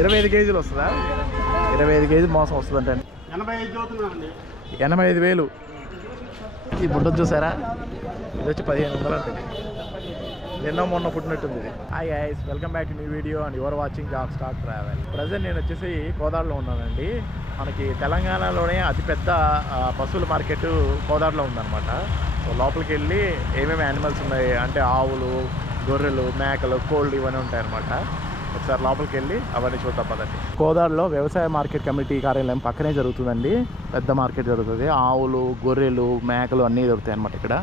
ఇరవై కేజీలు వస్తుందా? 25 కేజీలు మోసం వస్తుందంటండి. 85,000. ఈ బుడ్డ చూసారా? ఇది వచ్చి 1500 అంటే నిన్న మొన్న పుట్టినట్టుంది. Hi guys, welcome back to new video and you're watching Jack Stack Travel. Present నేను వచ్చేసి కోదాడలో ఉన్నానండి. మనకి తెలంగాణలోనే అతిపెద్ద పశువుల మార్కెట్ కోదాడలో ఉందన్నమాట. సో లోపలికి వెళ్ళి ఏమేమి యానిమల్స్ ఉన్నాయి అంటే ఆవులు, గొర్రెలు, మేకలు, కోళ్ళు ఇవన్నీ ఉంటాయన్నమాట. ఒకసారి లోపలికి వెళ్ళి అవన్నీ చూద్దాం పదండి. కోదాడలో వ్యవసాయ మార్కెట్ కమిటీ కార్యాలయం పక్కనే జరుగుతుందండి. పెద్ద మార్కెట్ జరుగుతుంది. ఆవులు, గొర్రెలు, మేకలు అన్నీ దొరుకుతాయి అన్నమాట. ఇక్కడ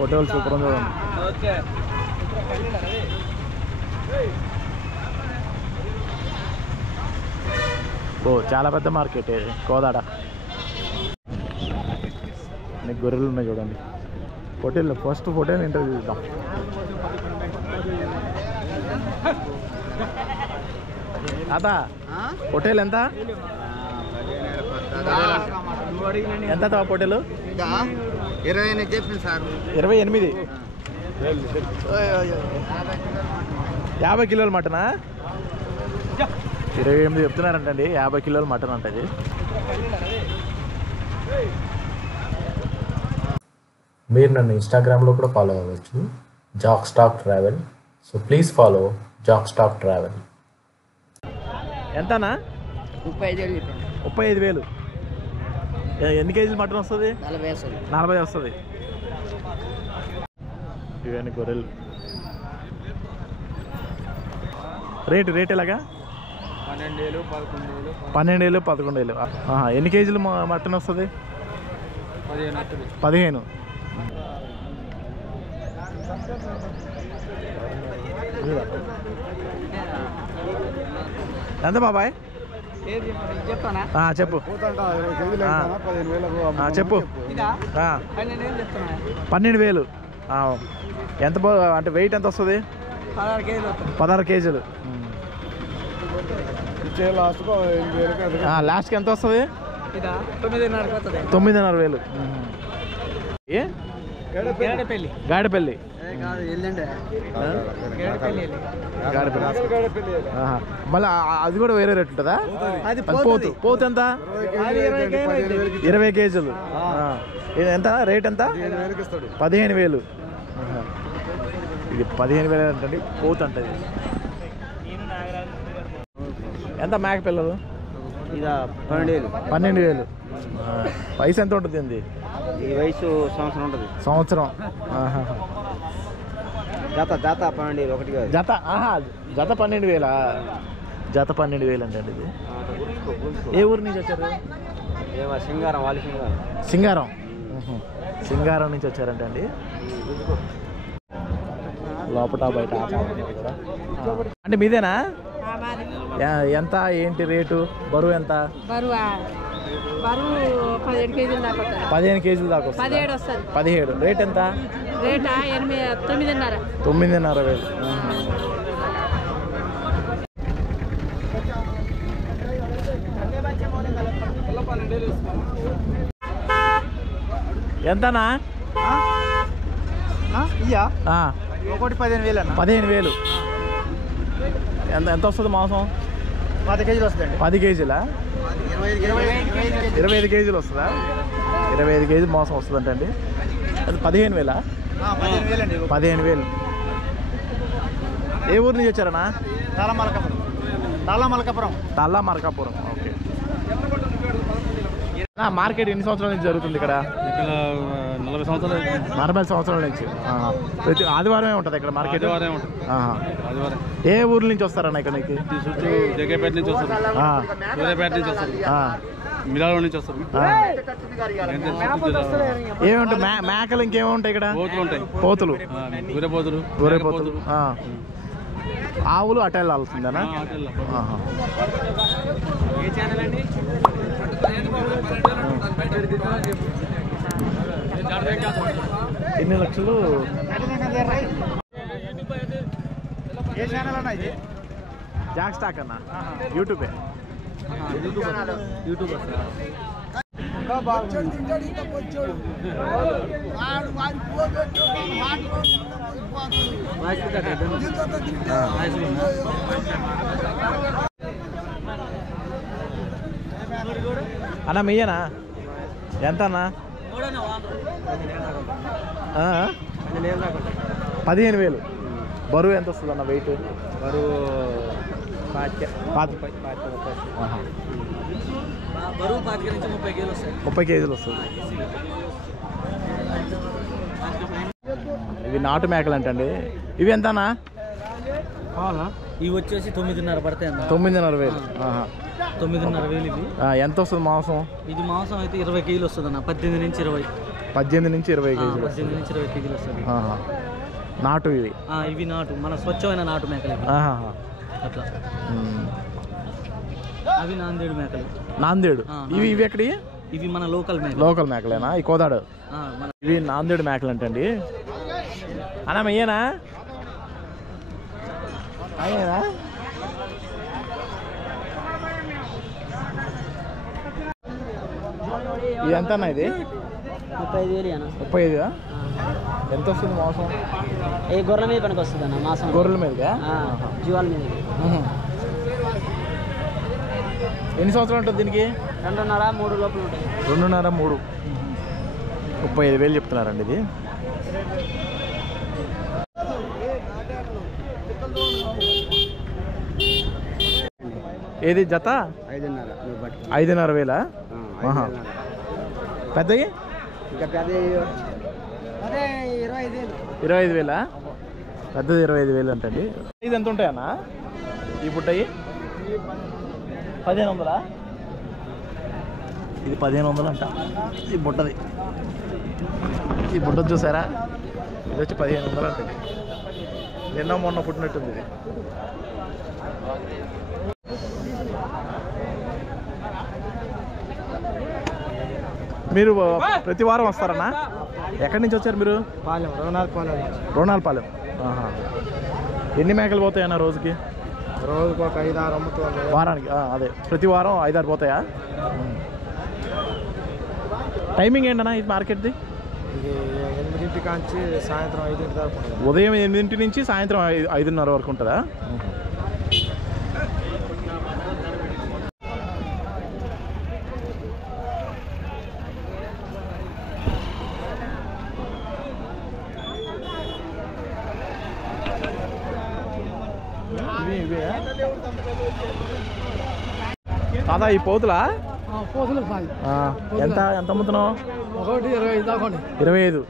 హోటల్ సూపర్ ఉంది చూడండి. ఓ చాలా పెద్ద మార్కెట్ కోదాడ. నీకు గొర్రెలు ఉన్నాయి చూడండి. హోటల్ ఫస్ట్ హోటల్ ఇంటర్వ్యూ చూద్దాం. అదా హోటల్ ఎంత ఎంత టాప్ హోటల్? 28. 50 కిలోల మటనా? 28 చెప్తున్నారంటండి. 50 కిలోల మటన్ అంటది. మీరు నన్ను ఇన్స్టాగ్రామ్లో కూడా ఫాలో అవ్వచ్చు, Jack Stack Travel. So please follow Jack Stack Travel. ఎంతనా? 35,000. ఎన్ని కేజీలు మటన్ వస్తుంది? 40 వస్తుంది. ఇవన్నీ గొర్రెలు. రేట్ ఎలాగా? 12,000, 11,000. ఎన్ని కేజీలు మటన్ వస్తుంది? 15. ఎంత బాబాయ్? చెప్పు. చెప్పు. 12,000. ఎంత అంటే వెయిట్ ఎంత వస్తుంది? 16 కేజీలు. లాస్ట్కి ఎంత వస్తుంది? 9,500. గాడిపల్లి. మళ్ళీ అది కూడా వేరే రేట్ ఉంటుందా? పోతు ఎంత? 20 కేజీలు. ఎంత రేట్? ఎంత? 15,000. ఇది 15,000 అంటండి. పోతు అంటది. ఎంత మేక పిల్లలు? 12,000. వయసు ఎంత ఉంటుంది? ఈ వయసు సంవత్సరం ఉంటుంది. సంవత్సరం. జత 12,000. జత 12,000. జత 12,000 అంటే ఇది. ఏ ఊరు నుంచి వచ్చారు? సింగారం నుంచి వచ్చారంటే అండి. లోపల బయట అంటే మీదేనా? ఎంత ఏంటి రేటు? బరువు ఎంత? 15 కేజీలు దాకా. 15 కేజీలు దాకా వస్తుంది. 17. రేట్ ఎంత? 9,500. ఎంతనా? ఒకటి 15,000. 15,000. ఎంత వస్తుంది మాంసం? 10 కేజీలు వస్తుంది. 10 కేజీలా? 25 కేజీలు వస్తుందా? 25 కేజీలు మోసం వస్తుందంటండి. అది 15,000. 15,000. ఏ ఊరు నుంచి వచ్చారన్నా? తాళ్ళమలకాపురం. ఓకే. మార్కెట్ ఎన్ని సంవత్సరాల నుంచి జరుగుతుంది ఇక్కడ? 40 సంవత్సరాల నుంచి. ప్రతి ఆదివారమే ఉంటుంది ఇక్కడ మార్కెట్. ఏ ఊర్ల నుంచి వస్తారన్న ఇక్కడ? జగ్గేపేట నుంచి వస్తారు, సూర్యాపేట నుంచి వస్తారు, మిలాలో నుంచి వస్తారు. ఏముంటాయి? మేకలు ఇంకేముంటాయి ఇక్కడ? పోతులు, గొర్రెపోతులు. ఆవులు అటు వెళ్ళాల్సిందేనా? ఎన్ని లక్షలు? జాక్ స్టాక్ అన్న. యూట్యూబ్. అన్నా మెయ్యనా ఎంత అన్నా 15,000. బరువు ఎంత వస్తుంది అన్న వెయిట్? బరువు 30 కేజీలు వస్తుంది. ఇవి నాటు మేకలు అంటండి. ఇవి ఎంతనా? ఇవి వచ్చేసి 9.5 పడతాయి. 9,500. 9.5 ఇవి. ఎంత వస్తుంది మాంసం? ఇది మాంసం అయితే 20 కేజీలు వస్తుంది అన్న. 18 నుంచి 20 కేజీలు. 18 నుంచి 20 కేజీలు వస్తుంది. నాటు ఇవి? ఇవి నాటు, మన స్వచ్ఛమైన నాటు మేకలు అట్లా. అవి నాందేడు మేకలు. నాందేడు. ఇవి ఎక్కడి? ఇవి మన లోకల్ మేకలేనా? ఈ కోదాడు. ఇవి నాందేడు మేకలు అంటండి. అన్నా మెయ్యనా? అయ్యేనా? ఇది ఎంత అన్న? ఇది 35,000 అన్న. 35. ఎంత వస్తుంది మాంసం? ఏ గొర్రెల మీద పనికి వస్తుంది అన్న మాంసం. గొర్రెల మీదగా? జీవాల మీద. ఎన్ని సంవత్సరాలు ఉంటుంది దీనికి? 2.5-3 లోపల ఉంటాయి. 2.5-3. 35,000 చెప్తున్నారండి ఇది. ఏది జత? 5,500. పెద్దవి? 25,000. పెద్దది 25,000 అంటండి. ఇది ఎంత ఉంటాయన్నా ఈ బుట్టయి? 1,500. ఇది 1,500 అంట ఈ బుట్టది. ఈ బుట్ట చూసారా? ఇది వచ్చి 1,500 అంటండి. నిన్న మొన్న పుట్టినట్టుంది ఇది. మీరు ప్రతి వారం వస్తారన్నా? ఎక్కడి నుంచి వచ్చారు మీరు? రోనాలపాలెం. ఎన్ని మేకలు పోతాయన్నా రోజుకి? రోజుకు ఒక 5-6 అమ్ముతాం. వారానికి? అదే ప్రతి వారం 5-6 పోతాయా? టైమింగ్ ఏంటన్నా ఇది మార్కెట్ది? ఇది 8 కాంచి సాయంత్రం 5 దాకా. ఉదయం 8 నుంచి సాయంత్రం 5:30 వరకు ఉంటుందా? కాదా ఈ పోతులా? ఎంత అమ్ముతున్నావు? 25.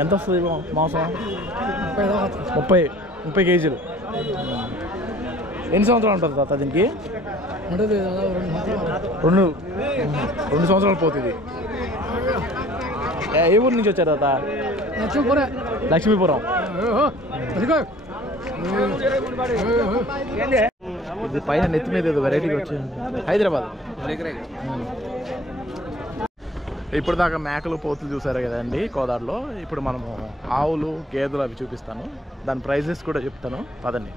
ఎంత వస్తుంది మాంసం? 30 కేజీలు. ఎన్ని సంవత్సరాలు ఉంటుంది తాత దీనికి? 2 సంవత్సరాలు పోతుంది. ఏ ఊరు నుంచి వచ్చారు తాత? లక్ష్మీపురం. ఇది పైన నెత్తి మీద ఏదో వెరైటీగా వచ్చింది. హైదరాబాద్. ఇప్పుడు దాకా మేకలు పోతులు చూసారు కదండి కోదాడులో. ఇప్పుడు మనము ఆవులు గేదెలు అవి చూపిస్తాను. దాని ప్రైజెస్ కూడా చెప్తాను పదండి.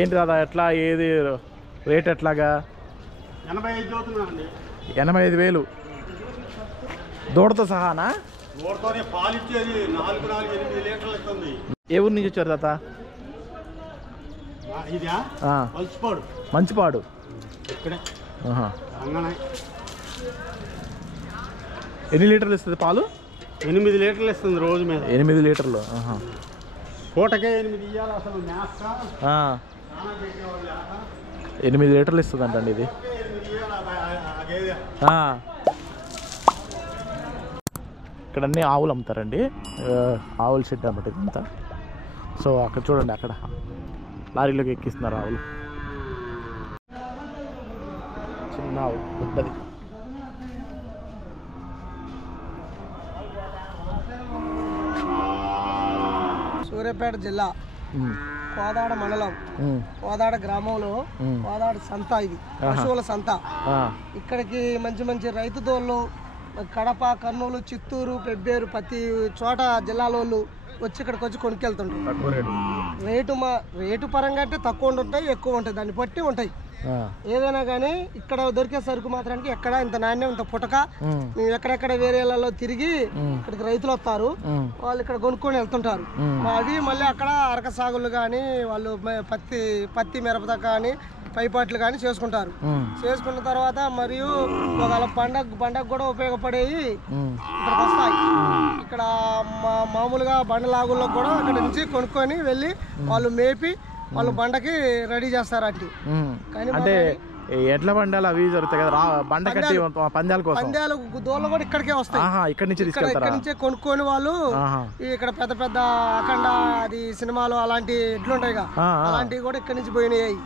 ఏంటి దాదా ఎట్లా ఏది రేట్ ఎట్లాగా? 85,000 దూడతో సహానా? ఏ ఊరు నుంచి వచ్చారు తాత? మంచిపాడు. ఎన్ని లీటర్లు ఇస్తుంది పాలు? 8 లీటర్లు ఇస్తుంది రోజు మీద. 8 లీటర్లు. పూటకే 8 ఇవ్వాలి అసలు. 8 లీటర్లు ఇస్తుంది అంటండి ఇది. ఇక్కడ అన్నీ ఆవులు అమ్ముతారండి. ఆవుల షెడ్ అన్నమాట ఇదంతా. సో అక్కడ చూడండి, అక్కడ లారీలోకి ఎక్కిస్తున్నారు ఆవులు. చిన్న ఆవు పెద్దది. సూర్యాపేట జిల్లా కోదాడ మండలం కోదాడ గ్రామంలో కోదాడ సంత. ఇది పశువుల సంత. ఇక్కడికి మంచి మంచి రైతు దోళ్ళు కడప, కర్నూలు, చిత్తూరు, పెబ్బేరు ప్రతి చోట జిల్లాలో వచ్చి ఇక్కడికి వచ్చి కొనుక్కెళ్తుంటారు. రేటు పరంగా అంటే తక్కువ ఉంటాయి, ఎక్కువ ఉంటాయి, దాన్ని బట్టి ఉంటాయి ఏదైనా కానీ. ఇక్కడ దొరికే సరుకు మాత్రానికి ఎక్కడ ఇంత నాణ్యం ఇంత పుటక. మేము ఎక్కడెక్కడ వేరేలలో తిరిగి ఇక్కడికి రైతులు వస్తారు, వాళ్ళు ఇక్కడ కొనుక్కొని వెళ్తుంటారు. అది మళ్ళీ అక్కడ అరక సాగులు కానీ వాళ్ళు పత్తి మిరపత కానీ పైపాట్లు కానీ చేసుకుంటారు. చేసుకున్న తర్వాత మరియు ఒకవేళ పండగ కూడా ఉపయోగపడేవి ఇక్కడికి వస్తాయి. ఇక్కడ మామూలుగా బండలాగుల్లో కూడా అక్కడ నుంచి కొనుక్కొని వెళ్ళి వాళ్ళు మేపి వాళ్ళు బండకి రెడీ చేస్తారు. అంటే ఎట్లా బండాలు అవి జరుగుతాయి కదా బండ కట్టి పందాల కోసం. పందాలు దూడలు కూడా ఇక్కడికే వస్తాయి, ఇక్కడ నుంచి తీసుకెళ్తారు. ఇక్కడ నుంచే కొనుక్కొని వాళ్ళు ఇక్కడ పెద్ద పెద్ద అఖండ అది సినిమాలు అలాంటి ఎడ్లుంటాయి అలాంటివి కూడా ఇక్కడ నుంచి పోయినాయి.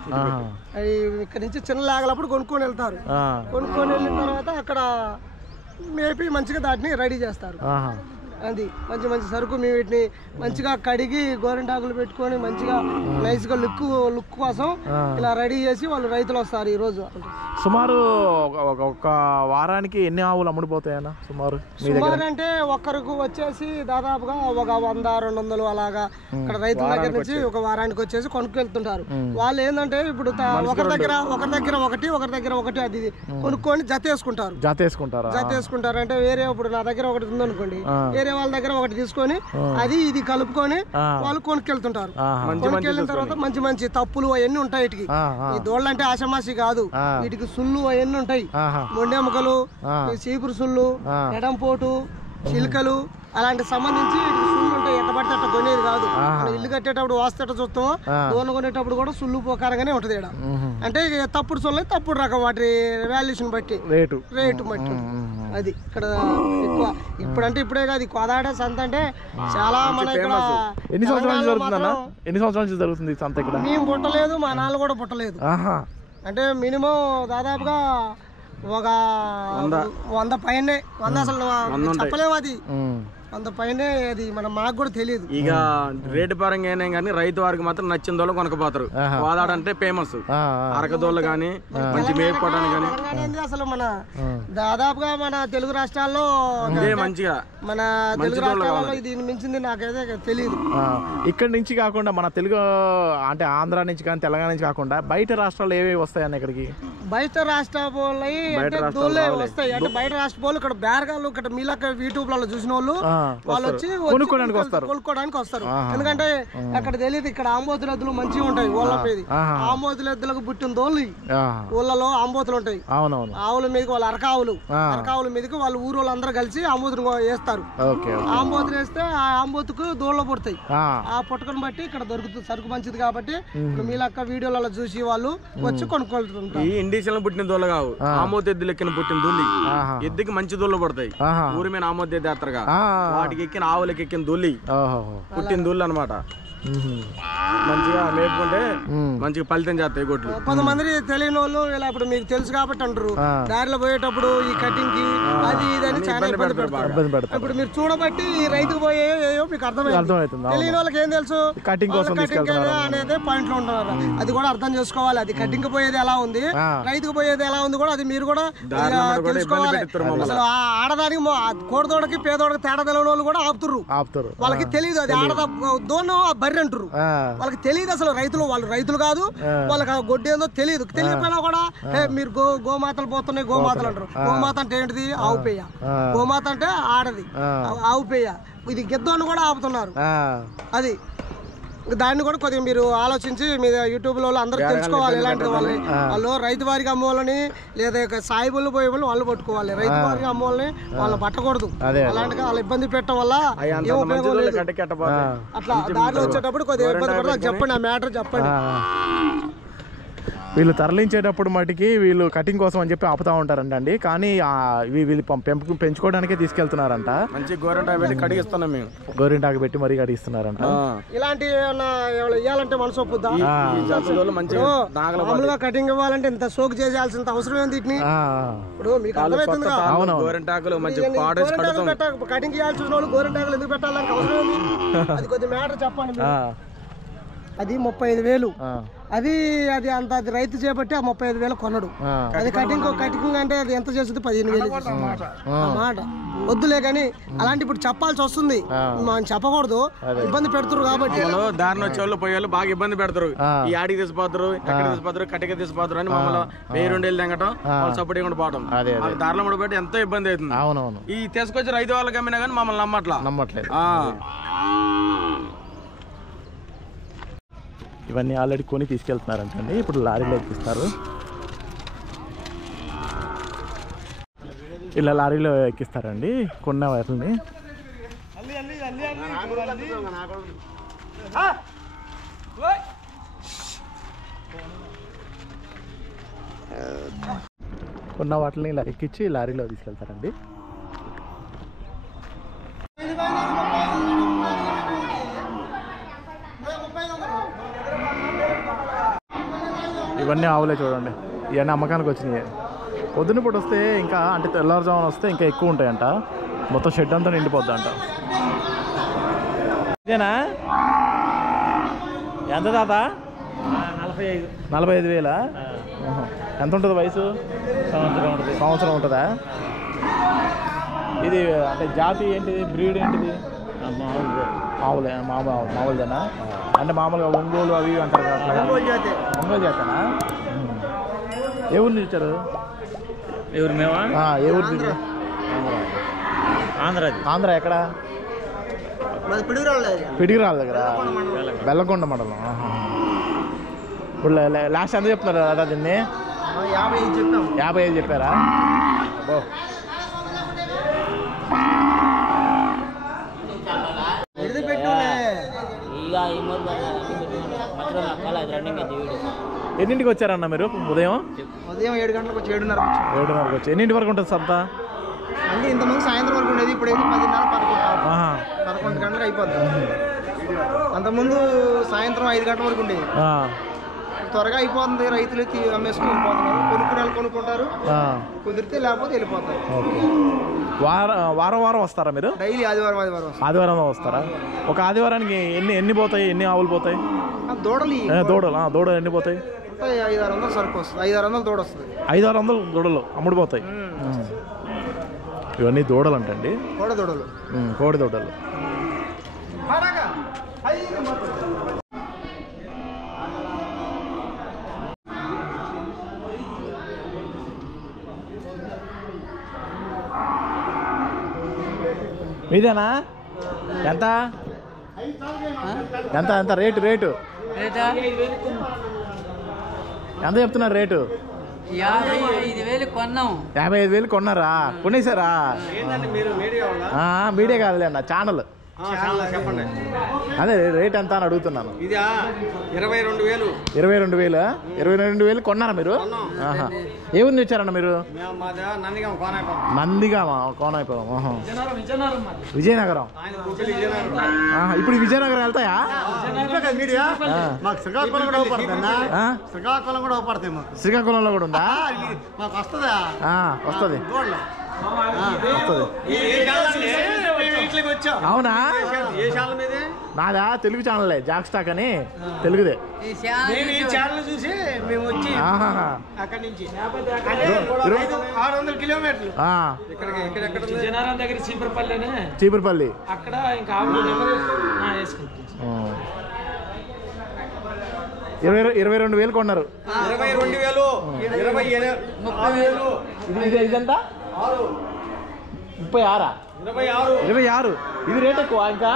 అవి ఇక్కడ నుంచి చిన్న లాగలప్పుడు కొనుక్కొని వెళ్తారు. కొనుక్కొని వెళ్ళిన తర్వాత అక్కడ మేపి మంచిగా దాటిని రెడీ చేస్తారు. అది మంచి మంచి సరుకు మేము వీటిని మంచిగా కడిగి గోరింటాకులు పెట్టుకొని మంచిగా నైస్ గా లుక్ కోసం ఇలా రెడీ చేసి వాళ్ళు రైతులు వస్తారు. ఈ రోజు సుమారు ఒక వారానికి ఎన్ని ఆవులు అమ్ముడుపోతాయన్నా? సుమారు అంటే ఒక్కరికి వచ్చేసి దాదాపుగా ఒక 100-200 అలాగా ఇక్కడ రైతుల దగ్గర నుంచి ఒక వారానికి వచ్చేసి కొనుక్కెళ్తుంటారు. వాళ్ళు ఏంటంటే ఇప్పుడు ఒకరి దగ్గర ఒకటి అది కొనుక్కొని జత వేసుకుంటారు. అంటే వేరే ఇప్పుడు నా దగ్గర ఒకటి ఉందనుకోండి, వేరే వాళ్ళ దగ్గర ఒకటి తీసుకొని అది ఇది కలుపుకొని వాళ్ళు కొనుక్కెళ్తుంటారు. కొనుక్కెళ్ళిన తర్వాత మంచి మంచి తప్పులు అవన్నీ ఉంటాయి. వీటికి ఈ దోళ్ళు అంటే ఆషమాషి కాదు, వీటికి సుళ్ళు అవన్నీ ఉంటాయి. మొండెముకలు, చీపురు సుళ్ళు, ఎడంపోటు, చిలుకలు అలాంటి సంబంధించి సుళ్ళు ఉంటాయి. ఎట్ట పడితే అట్ట కొనేది కాదు. ఇల్లు కట్టేటప్పుడు వాస్తు చూస్తాం, దోణ కొనేటప్పుడు కూడా సుళ్ళు ప్రకారంగానే ఉంటది ఇక్కడ. అంటే తప్పుడు సుళ్ళు తప్పుడు రకం, వాటి వాల్యుయేషన్ బట్టి రేటు బట్టి అది ఇక్కడ ఎక్కువ. ఇప్పుడే కాదు, కోదాడ సంత అంటే చాలా మన ఇక్కడ. ఎన్ని సంవత్సరాల నుంచి జరుగుతుంది సంత ఇక్కడ? మేము పుట్టలేదు, మా నాన్న కూడా పుట్టలేదు. అంటే మినిమం దాదాపుగా ఒక 100 పైనే, 100 అసలు చెప్పలేము, అది 100 పైనే. అది మాకు కూడా తెలియదు. ఇక రేటు పరంగా అయినా కానీ రైతు వారికి మాత్రం నచ్చిన దోళ్ళు కొనకపోతారు. కోదాడ అంటే ఫేమస్, అరకదోళ్ళు కానీ మంచి మేపుకోవడానికి కానీ. అసలు మన దాదాపుగా మన తెలుగు రాష్ట్రాల్లో మంచిగా మన తెలుగు రాష్ట్రాల్లో దీన్ని మించింది నాకైతే తెలియదు. ఇక్కడ నుంచి కాకుండా మన తెలుగు అంటే ఆంధ్ర నుంచి కానీ తెలంగాణ నుంచి కాకుండా బయట రాష్ట్రాల్లో ఏవేవి వస్తాయన్న ఇక్కడికి? బయట రాష్ట్ర పోలే అంటే దోళ్ళే వస్తాయి. అంటే బయట రాష్ట్ర పోలు ఇక్కడ బేరగాళ్ళు ఇక్కడ మీలక యూట్యూబ్ లలో చూసిన వాళ్ళు వచ్చి కొనుక్కోవడానికి వస్తారు. ఎందుకంటే అక్కడ తెలియదు, ఇక్కడ ఆంబోతుల ఎద్దులు మంచిగా ఉంటాయి. ఓళ్ళపేది ఆంబోతుల ఎద్దులకు పుట్టిన దోళ్ళు ఊళ్ళలో ఆంబోతులు ఉంటాయి. ఆవుల మీదకి వాళ్ళు అరకావుల మీదకి వాళ్ళు ఊరు వాళ్ళందరూ కలిసి ఆంబోతులు వేస్తారు. ఆంబోతులు వేస్తే ఆ ఆంబోతుకు దోళ్ళు పుడతాయి. ఆ పుట్టకను బట్టి ఇక్కడ దొరుకుతుంది సరుకు మంచిది కాబట్టి మీలక్క వీడియోలలో చూసి వాళ్ళు వచ్చి కొనుక్కుంటుంటారు. ఇండిషన్ పుట్టిన దోళ్ళు కావు, ఆమోద ఎద్దులు ఎక్కిన పుట్టిన దొల్లి. ఎద్దుకి మంచి దోళ్ళు పడతాయి. ఊరి మీద ఆమోద ఎద్దు వేస్తారుగా, వాటికి ఎక్కిన ఆవులకి ఎక్కిన దొల్లి పుట్టిన దొల్లి అనమాట. మంచిగా మేపుకుంటే మంచిగా ఫలితం చేస్తాయి గొడ్లు. కొంతమంది తెలియని వాళ్ళు ఇలా ఇప్పుడు మీకు తెలుసు కాబట్టి అంటారు, దారిలో పోయేటప్పుడు ఈ కటింగ్ కి అది ఇది అని చాలా ఇబ్బంది పెడతారు. ఇప్పుడు మీరు చూడబట్టి ఈ రైతుకు పోయేయో మీకు అర్థమైంది. తెలియని వాళ్ళకి ఏం తెలుసు, కటింగ్ అనేది పాయింట్ లో ఉంటారు. అది కూడా అర్థం చేసుకోవాలి. అది కటింగ్ పోయేది ఎలా ఉంది, రైతుకు పోయేది ఎలా ఉంది కూడా అది మీరు కూడా తెలుసుకోవాలి. అసలు ఆడదానికి కోడదోడకి పేదోడకి తేడా తెలియని వాళ్ళు కూడా ఆపుతురు. వాళ్ళకి తెలియదు అది ఆడద దోనో బర్రె అంటారు. వాళ్ళకి తెలియదు అసలు వాళ్ళు రైతులు కాదు, వాళ్ళకి గొడ్డు ఏందో తెలియదు. తెలియకపోయినా కూడా మీరు గోమాతలు పోతున్నాయి, గోమాతలు అంటారు. గోమాత అంటే ఏంటిది? ఆవు పేయ. గోమాత అంటే ఆడది, ఆవు పేయ. ఇది గిద్దోని కూడా ఆపుతున్నారు. అది దాన్ని కూడా కొద్దిగా మీరు ఆలోచించి మీ యూట్యూబ్ లో అందరూ తెలుసుకోవాలి. ఇలాంటి వాళ్ళు రైతు వారికి అమ్మవాళ్ళని లేదా సాయిబులు పోయే వాళ్ళు పట్టుకోవాలి. రైతు వారికి అమ్మవాళ్ళని వాళ్ళు పట్టకూడదు. అలాంటి వాళ్ళు ఇబ్బంది పెట్టడం వల్ల ఏం ఉపయోగం లేదు. అట్లా దారిలో వచ్చేటప్పుడు కొద్దిగా ఇబ్బంది పడతారు. చెప్పండి, ఆ మ్యాటర్ చెప్పండి. వీళ్ళు తరలించేటప్పుడు మటుకి వీళ్ళు కటింగ్ కోసం అని చెప్పి ఆపుతా ఉంటారంటండి. కానీ వీళ్ళు పెంచుకోవడానికే తీసుకెళ్తున్నారంట. మంచి గోరింటాకు పెట్టి కడిగిస్తున్నాం మేము. గోరింటాకు పెట్టి మరీ కడిగిస్తున్నారంట. ఇలాంటి ఇవ్వాలంటే మనసు ఒప్పుద్దా? మామూలుగా కటింగ్ ఇవ్వాలంటే ఇంత సోకు చేయాల్సిన అవసరం ఏంది? వీటిని ఇప్పుడు మీకు అర్థమవుతుంది. గోరింటాకులు కటింగ్ ఇవ్వాల్సిన వాళ్ళు గోరింటాకులు ఎందుకు పెట్టాలని అవసరం ఏంది? అది కొద్ది మ్యాటర్ చెప్పండి. అది 35,000. అది అది రైతు చేపట్టి ఆ 35,000 కొనడు. అది కటింగ్ అంటే అది ఎంత చేస్తుంది 15,000 మాట వద్దులే కానీ అలాంటి ఇప్పుడు చెప్పాల్సి వస్తుంది, మనం చెప్పకూడదు, ఇబ్బంది పెడుతున్నారు కాబట్టి. దారిని వచ్చే వాళ్ళు పోయేవాళ్ళు బాగా ఇబ్బంది పెడతారు, ఈ ఆడికి తీసిపోతారు, ఎక్కడ తీసిపోతారు, కట్టిక తీసిపోతారు అని మమ్మల్ని 1000-2000 తెగటం వాళ్ళు సపోర్ట్ ఇవ్వకుండా పోవటం, దారిలో ముడిపెట్టి ఎంతో ఇబ్బంది అవుతుంది. అవునవును, ఈ తీసుకొచ్చి రైతు వాళ్ళకి అమ్మినా కానీ మమ్మల్ని నమ్మట్లేదు. ఇవన్నీ ఆల్రెడీ కొని తీసుకెళ్తున్నారంటండి, ఇప్పుడు లారీలో ఎక్కిస్తారు. ఇలా లారీలో ఎక్కిస్తారండి కొన్న వాటిని. కొన్న వాటిని ఇలా ఎక్కించి లారీలో తీసుకెళ్తారండి. ఇవన్నీ ఆవులే చూడండి, ఇవన్నీ అమ్మకానికి వచ్చినాయి. పొద్దున్న పూట వస్తే ఇంకా అంటే తెల్లవారుజామున వస్తే ఇంకా ఎక్కువ ఉంటాయంట, మొత్తం షెడ్ అంతా నిండిపోద్ది అంట. ఇదేనా ఎంత తాత? 45,000. ఎంత ఉంటుంది వయసు? సంవత్సరం ఉంటుందా? ఇది అంటే జాతి ఏంటిది, బ్రీడ్ ఏంటిది? మామూలుదేనా? అంటే మామూలుగా ఒంగోలు అవి అంటారు కదా, ఒంగోలు జాతనా? ఏ ఊరు నుంచి వచ్చారు? ఏ ఊరు నుంచి? ఆంధ్ర. ఎక్కడ? పిడిగిరాళ్ళ దగ్గర, బెల్లకొండ మండలం. ఇప్పుడు లాస్ట్ ఎంత చెప్తున్నారు కదా దీన్ని? 55 చెప్పారా? ఎన్నింటికి వచ్చారన్న మీరు? ఉదయం 7 గంటలకు వచ్చి 7:30 వచ్చి. ఎన్నింటి వరకు ఉంటుంది సంత? అంటే ఇంతకుముందు సాయంత్రం వరకు ఉండేది, ఇప్పుడు 10:30-11 గంటలకు అయిపోతుంది. అంతకుముందు సాయంత్రం 5 గంటల వరకు ఉండేది, త్వరగా అయిపోతుంది. రైతులు అమ్మేసుకుని వెళ్ళిపోతున్నారు, కొనుక్కునే వాళ్ళు కొనుక్కుంటారు, కుదిరితే లేకపోతే వెళ్ళిపోతారు. వారం వస్తారా మీరు? డైలీ ఆదివారం వస్తారా? ఒక ఆదివారానికి ఎన్ని పోతాయి? ఎన్ని ఆవులు పోతాయి? దూడలు ఎన్ని పోతాయి? 500-600 సరుకు వస్తుంది. 500-600 దూడ వస్తుంది. 500-600 దూడలు అమ్ముడుపోతాయి. ఇవన్నీ దూడలు అంటండి, కోడి దూడలు. మీదేనా? ఎంత రేటు? ఎంత చెప్తున్నారు రేటు? 55,000 కొన్నారా? కొనేసారా? మీడియా కాదులే అన్న, ఛానల్. అదే రేట్ ఎంత అని అడుగుతున్నాను. 22,000 కొన్నారా మీరు? ఏ ఊరి నుంచి వచ్చారన్న మీరు? నందిగామ, కోనైపురం. విజయనగరం. ఇప్పుడు విజయనగరం వెళ్తాయా? శ్రీకాకుళంలో కూడా ఉందా? వస్తుంది. అవునా? నాదా తెలుగు ఛానల్, జాక్ స్టాక్ అని, తెలుగుదే. చూసి మేము వచ్చి అక్కడి నుంచి 600 కిలోమీటర్లు చీపురుపల్లి. అక్కడ ఇంకా 22,000 కొన్నారు. 22,000. ఇదంతా 36. 26. ఇది రేట్ ఎక్కువ ఇంకా.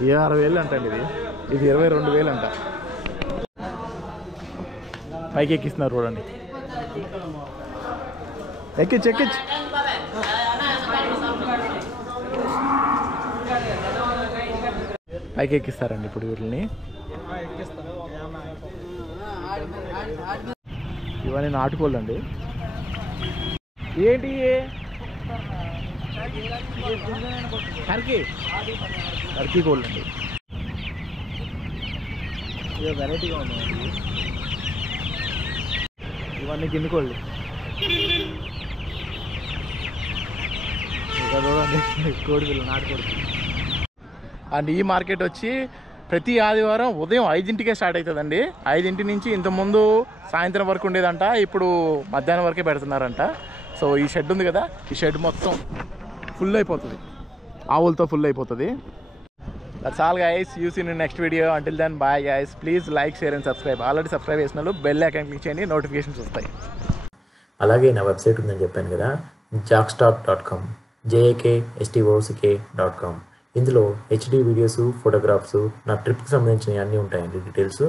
26,000 అంటండి ఇది 22,000 అంట. పైకి ఎక్కిస్తున్నారు చూడండి, ఎక్కించి పైకి ఎక్కిస్తారండి ఇప్పుడు వీటిని. ఇవన్నీ నాటుకోళ్ళు అండి. ఏంటి? టర్కీ కోళ్ళు అండి. ఇవి వెరైటీగా ఉన్నాయండి. ఇవన్నీ గిన్నె కోళ్ళు. ఇంకా చూడండి కోడి పిల్లలు, నాటుకోడి. అండ్ ఈ మార్కెట్ వచ్చి ప్రతి ఆదివారం ఉదయం 5ంటికే స్టార్ట్ అవుతుందండి. 5ంటి నుంచి ఇంతకుముందు సాయంత్రం వరకు ఉండేదంట, ఇప్పుడు మధ్యాహ్నం వరకే పెడుతున్నారంట. సో ఈ షెడ్ ఉంది కదా, ఈ షెడ్ మొత్తం ఫుల్ అయిపోతుంది, ఆవులతో ఫుల్ అయిపోతుంది. That's all guys, you see in next video. Until then bye guys. Please like, share and subscribe. Already subscribe చేసిన వాళ్ళు బెల్ ఐకాన్ క్లిక్ చేయండి, నోటిఫికేషన్స్ వస్తాయి. అలాగే నా వెబ్సైట్ ఉందని చెప్పాను కదా, jakstock.com, jakstock.com. ఇందులో హెచ్డి వీడియోస్, ఫోటోగ్రాఫ్స్, నా ట్రిప్కి సంబంధించిన అన్నీ ఉంటాయండి details.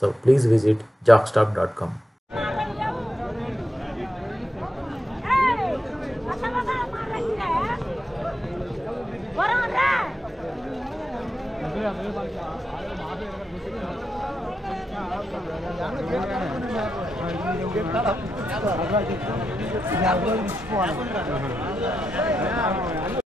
So please visit jakstock.com.